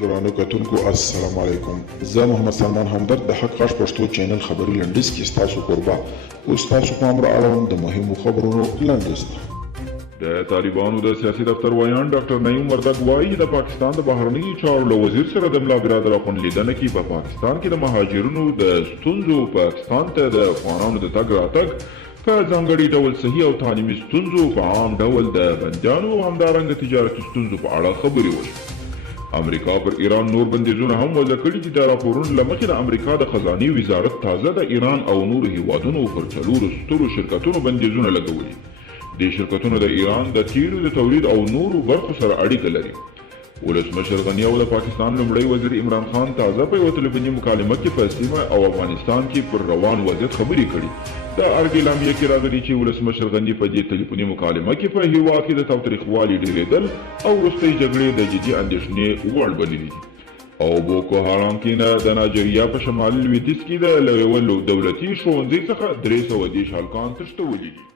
درانه کتونکو السلام علیکم. زه محمد سلمان همدرد د حق غږ پښتو چینل خبري لنډیز کې ستاسو کوربه اوس تاسو پام را اړوم د مهمو خبرونو لنډیز ته. د طالبانو د سیاسي دفتر ویان ډاکټر نعیم وردګ وایي د پاکستان د بهرنیو چارو له وزیر سره د ملا برادر اخوند لیدنه کې په پاکستان کې د مهاجرینو د ستونزو پاکستان ته د افغانانو د تګ راتګ په ځانګړي ډول صحي او تعلیمي ستونزو په عام ډول د بندیانو او همدارنګه تجارتي ستونزو په اړه خبرې وشوې. امریکا پر ایران نور بندیزونه هم وضع کړي دي. د راپورونو له مخې د امریکا د خزانې وزارت تازه د ایران او نورو هیوادونو پر 4 سترو شرکتونو بندیزونه لګولي. دې شرکتونو د ایران د تیلو د تولید او نورو برخو سره اړیکه لري. ولسمشر غني او د پاکستان لومړی وزیر عمران خان تازه په یوه تلفوني مکالمه کې په سیمه او افغانستان کې پر روان وضعیت خبرې کړي. د ارګ اعلامیه کې راغلي چې ولسمشر غني په دې تلفوني مکالمه کې په هیواد کې د تاوتریخوالي ډېرېدل او وروستۍ جګړې د جدي اندېښنې وړ بللي دي. او بوکو حرام کې د نایجیریا په شمال لویدیځ کې د یوه دولتي ښوونځي څخه 310 هلکان تښتولي دي.